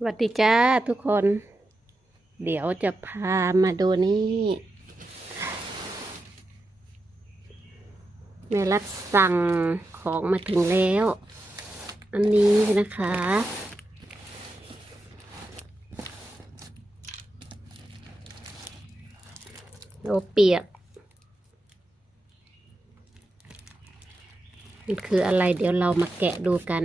สวัสดีจ้าทุกคน เดี๋ยวจะพามาดูนี่แม่รัดสั่งของมาถึงแล้ว อันนี้นะคะโอเปียก มันคืออะไรเดี๋ยวเรามาแกะดูกัน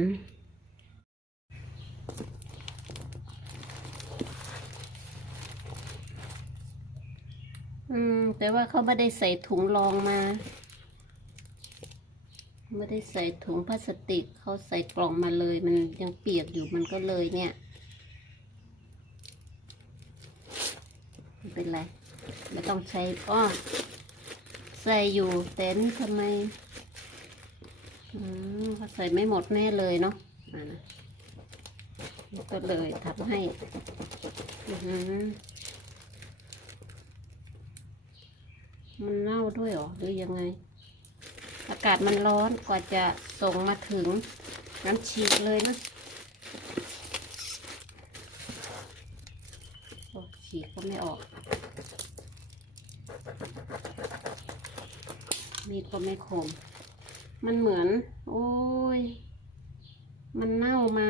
อืม แต่ว่าเขาไม่ได้ใส่ถุงรองมา ไม่ได้ใส่ถุงพลาสติกเขาใส่กล่องมาเลย มันยังเปียกอยู่มันก็เลยเนี่ยไม่เป็นไรไม่ต้องใช้อ้อใส่อยู่แต่นี่ทำไมอืมเขาใส่ไม่หมดแน่เลยเนาะะก็เลยทำให้ อือหือ มันเน่าด้วยหรอหรือยังไง อากาศมันร้อนกว่าจะส่งมาถึงน้ำฉีกเลยนะโอ้ฉีกก็ไม่ออก มีดก็ไม่คม มันเหมือน โอ้ย มันเน่ามา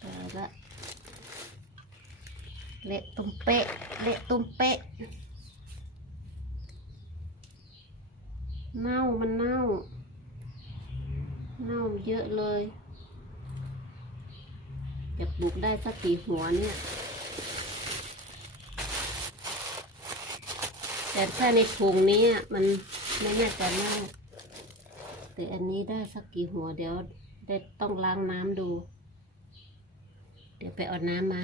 แต่ละเละตุ้มเป๊ะ เละตุ้มเป๊ะ เน่ามันเน่า เน่าเยอะเลยจะปลูกได้สักกี่หัวเนี่ย แต่ถ้าในถุงนี้มันไม่น่าจะเน่าแต่อันนี้ได้สักกี่หัวเดี๋ยวได้ต้องล้างน้ำดู เดี๋ยวไปเอาน้ำมา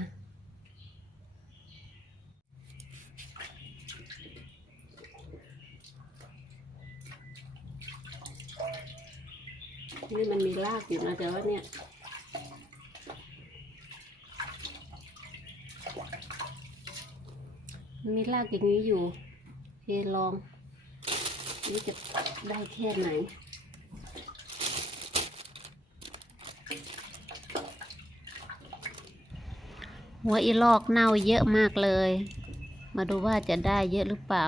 นี่มันมีรากอยู่นะแต่ว่าเนี่ยมีรากอย่างนี้อยู่เอลองนี่จะได้แค่ไหนหัวอีลอกเน่าเยอะมากเลย มาดูว่าจะได้เยอะหรือเปล่า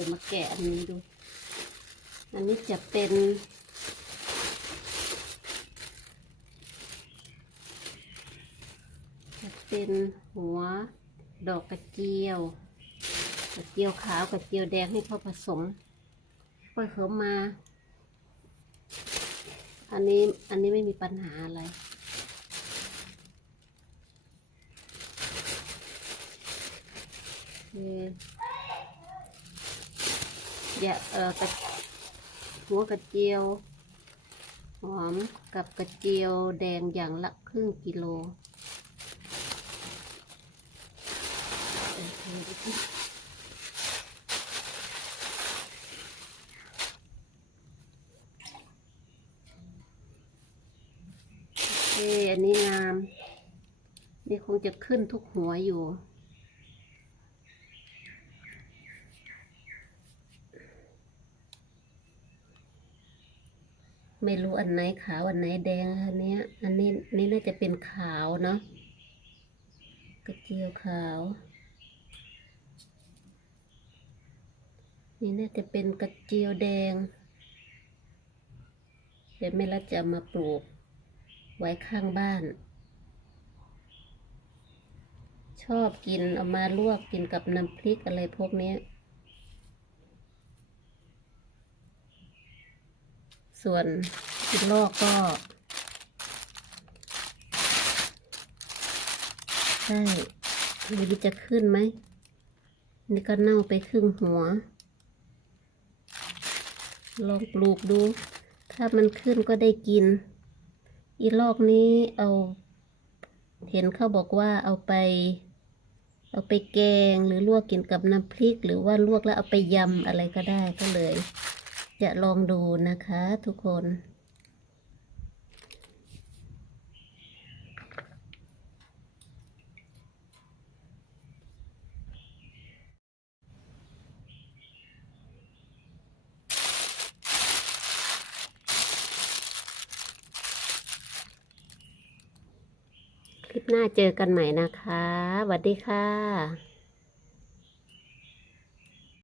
ดี๋ยวมาแกะอันนี้ดู อันนี้จะเป็นจะเป็นหัวดอกกระเจียว กระเจียวขาวกระเจียวแดงให้เขาผสมค่อยเขามา อันนี้อันนี้ไม่มีปัญหาอะไรอเอ ย่าเออกระหัวกระเจียวหอมกับกระเจียวแดงอย่างละครึ่งกิโลเคโอเคอันนี้งาม นี่คงจะขึ้นทุกหัวอยู่ ไม่รู้อันไหนขาวอันไหนแดงอันนี้อันนี้นี่น่าจะเป็นขาวเนาะกระเจียวขาว นี่น่าจะเป็นกระเจียวแดงเดี๋ยวแม่ละจะมาปลูกไว้ข้างบ้าน ชอบกินเอามาลวกกินกับน้ำพริกอะไรพวกนี้ ส่วนอีกลอกก็ใช่ไม่รู้จะขึ้นไหม นี่ก็เน่าไปครึ่งหัว ลองปลูกดู ถ้ามันขึ้นก็ได้กิน อีลอกนี้เอา เห็นเขาบอกว่าเอาไป เอาไปแกงหรือลวกกินกับน้ำพริก หรือว่าลวกแล้วเอาไปยำอะไรก็ได้ก็เลย จะลองดูนะคะทุกคน คลิปหน้าเจอกันใหม่นะคะสวัสดีค่ะ